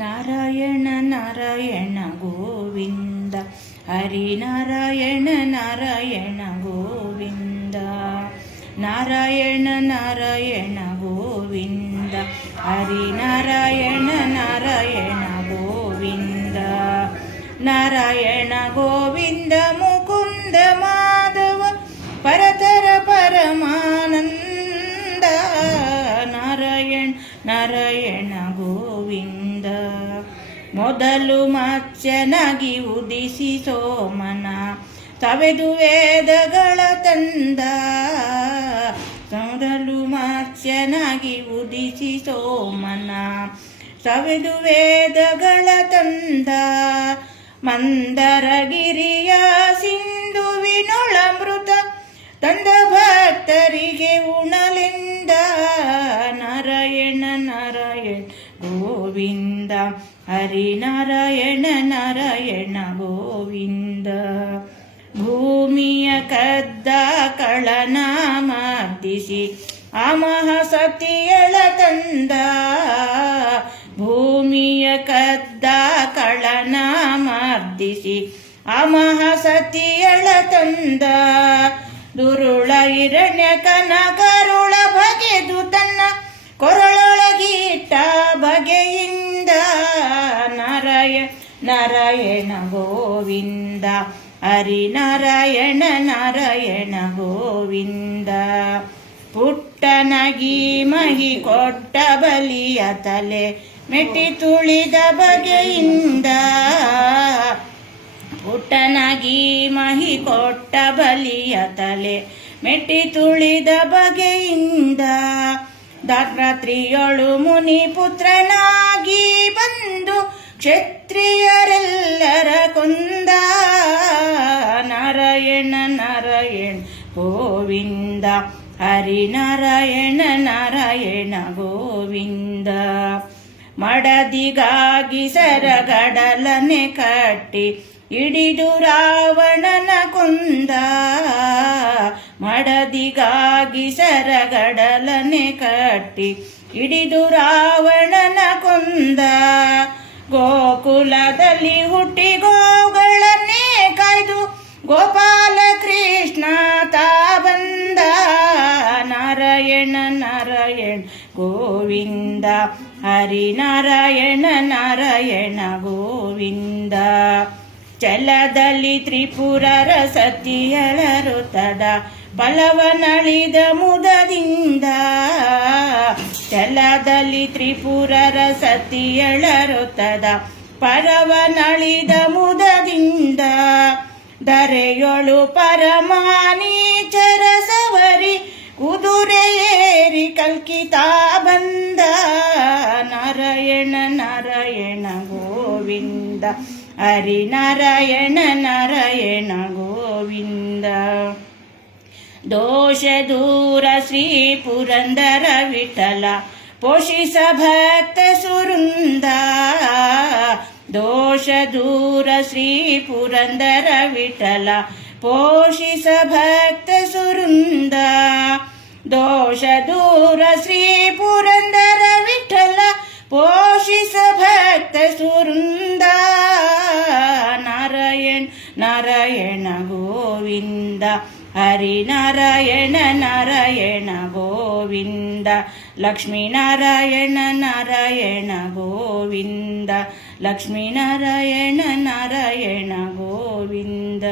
ನಾರಾಯಣ ನಾರಾಯಣ ಗೋವಿಂದ, ಹರಿನಾರಾಯಣ ನಾರಾಯಣ ಗೋವಿಂದ. ನಾರಾಯಣ ನಾರಾಯಣ ಗೋವಿಂದ, ಹರಿನಾರಾಯಣ ನಾರಾಯಣ ಗೋವಿಂದ. ನಾರಾಯಣ ಗೋವಿಂದ ಮುಕುಂದ ಮಾಧವ ಪರತರ ಪರಮಾನಂದ. ನಾರಾಯಣ ನಾರಾಯಣ ಗೋವಿಂದ. ಮೊದಲು ಮತ್ಸ್ಯನಾಗಿ ಉದಿಸಿ ಸೋಮನ ತವೆದು ವೇದಗಳ ತಂದ. ಮೊದಲು ಮತ್ಸ್ಯನಾಗಿ ಉದಿಸಿ ಸೋಮನ ತವೆದು ವೇದಗಳ ತಂದ. ಮಂದರಗಿರಿಯ ಸಿಂಧುವಿನೊಳಮೃತ ತಂದ ಭಕ್ತರಿಗೆ ಉಣಲೆಂದ. ನಾರಾಯಣ ನಾರಾಯಣ ಗೋವಿಂದ, ಹರಿನಾರಾಯಣ ನಾರಾಯಣ ಗೋವಿಂದ. ಭೂಮಿಯ ಕದ್ದ ಕಳನ ಮರ್ದಿಸಿ ಅಮಹಸತಿಯಳ ತಂದ. ಭೂಮಿಯ ಕದ್ದ ಕಳನ ಮರ್ದಿಸಿ ಅಮಹಸತಿಯಳ ತಂದ. ದುರುಳ ಹಿರಣ್ಯ ಕನಕರುಳ ಬಗೆದು ತನ್ನ ಕೊರಳೊಳಗಿಟ್ಟ ಬಗೆಯಿಂದ. ನಾರಾಯಣ ನಾರಾಯಣ ಗೋವಿಂದ, ಹರಿನಾರಾಯಣ ನಾರಾಯಣ ಗೋವಿಂದ. ಪುಟ್ಟನಗಿ ಮಹಿ ಕೊಟ್ಟ ಬಲಿಯ ತಲೆ ಮೆಟ್ಟಿ ತುಳಿದ ಬಗೆಯಿಂದ. ಪುಟ್ಟನಗಿ ಮಹಿ ಕೊಟ್ಟ ಬಲಿಯ ತಲೆ ಮೆಟ್ಟಿ ತುಳಿದ ಬಗೆಯಿಂದ. ದಾತ್ರಾತ್ರಿಯೊಳು ಮುನಿ ಪುತ್ರನಾಗಿ ಬಂದು ಕ್ಷತ್ರಿಯರೆಲ್ಲರ ಕೊಂದ. ನಾರಾಯಣ ನಾರಾಯಣ ಗೋವಿಂದ, ಹರಿನಾರಾಯಣ ನಾರಾಯಣ ಗೋವಿಂದ. ಮಡದಿಗಾಗಿ ಸರಗಡಲನೆ ಕಟ್ಟಿ ಹಿಡಿದು ರಾವಣನ ಕೊಂದ. ಮಡದಿಗಾಗಿ ಸರಗಡಲನೆ ಕಟ್ಟಿ ಹಿಡಿದು ರಾವಣನ ಕೊಂದ. ಗೋಕುಲದಲ್ಲಿ ಹುಟ್ಟಿ ಗೋಗಳನ್ನೇ ಕಾಯ್ದು ಗೋಪಾಲ ಕೃಷ್ಣ ತಾ ಬಂದ. ನಾರಾಯಣ ನಾರಾಯಣ ಗೋವಿಂದ, ಹರಿನಾರಾಯಣ ನಾರಾಯಣ ಗೋವಿಂದ. ಛಲದಲ್ಲಿ ತ್ರಿಪುರರ ಸತಿಯಳ ಋತದ ಫಲವನಳಿದ ಮುದದಿಂದ. ಛಲದಲ್ಲಿ ತ್ರಿಪುರರ ಸತಿಯಳ ಋತದ ಪರವನಳಿದ ಮುದದಿಂದ. ಧರೆಯೊಳು ಪರಮಾನೀಚರ ಸವರಿ ಕುದುರೆ ಏರಿ ಕಲ್ಕಿತಾ ಬಂದ. ನಾರಾಯಣ ನಾರಾಯಣ ಗೋವಿಂದ, ಹರಿನಾರಾಯಣ ನಾರಾಯಣ ಗೋವಿಂದ. ದೋಷ ದೂರ ಶ್ರೀ ಪುರಂದರ ವಿಠಲ ಪೋಷಿಸ ಭಕ್ತ ಸುರುಂದ. ದೋಷ ದೂರ ಶ್ರೀ ಪುರಂದರ ವಿಠಲ ಪೋಷಿಸ ಭಕ್ತ ಸುರುಂದ. ದೋಷ ದೂರ ಶ್ರೀ ಪುರಂದರ ವಿಠಲ ಪೋಷಿಸ ಭಕ್ತ ಸುರುಂದ. ನಾರಾಯಣ ನಾರಾಯಣ ಗೋವಿಂದ, ಹರಿನಾರಾಯಣ ನಾರಾಯಣ ಗೋವಿಂದ. ಲಕ್ಷ್ಮೀನಾರಾಯಣ ನಾರಾಯಣ ಗೋವಿಂದ, ಲಕ್ಷ್ಮೀನಾರಾಯಣ ನಾರಾಯಣ ಗೋವಿಂದ.